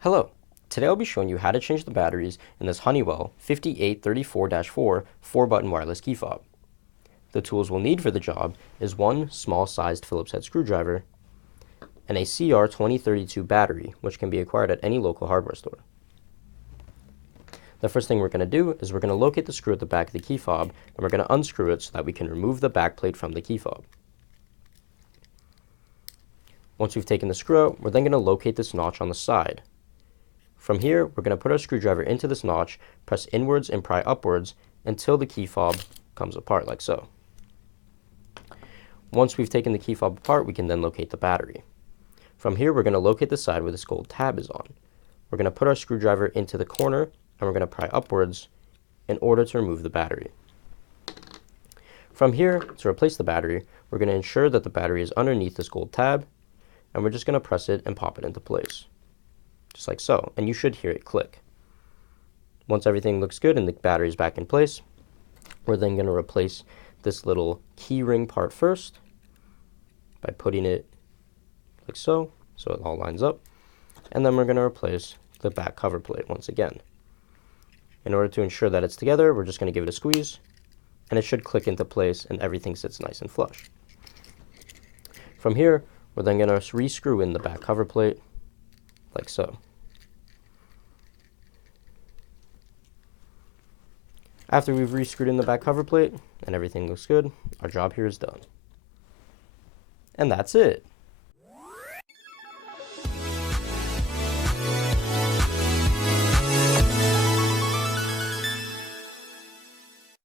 Hello, today I'll be showing you how to change the batteries in this Honeywell 5834-4 4-button wireless key fob. The tools we'll need for the job is one small-sized Phillips head screwdriver and a CR2032 battery, which can be acquired at any local hardware store. The first thing we're going to do is we're going to locate the screw at the back of the key fob, and we're going to unscrew it so that we can remove the back plate from the key fob. Once we've taken the screw out, we're then going to locate this notch on the side. From here, we're going to put our screwdriver into this notch, press inwards and pry upwards until the key fob comes apart like so. Once we've taken the key fob apart, we can then locate the battery. From here, we're going to locate the side where this gold tab is on. We're going to put our screwdriver into the corner and we're going to pry upwards in order to remove the battery. From here, to replace the battery, we're going to ensure that the battery is underneath this gold tab, and we're just going to press it and pop it into place. Just like so, and you should hear it click. Once everything looks good and the battery is back in place, we're then going to replace this little key ring part first by putting it like so, so it all lines up, and then we're going to replace the back cover plate once again. In order to ensure that it's together, we're just going to give it a squeeze, and it should click into place and everything sits nice and flush. From here, we're then going to re-screw in the back cover plate like so. After we've re-screwed in the back cover plate and everything looks good, our job here is done. And that's it.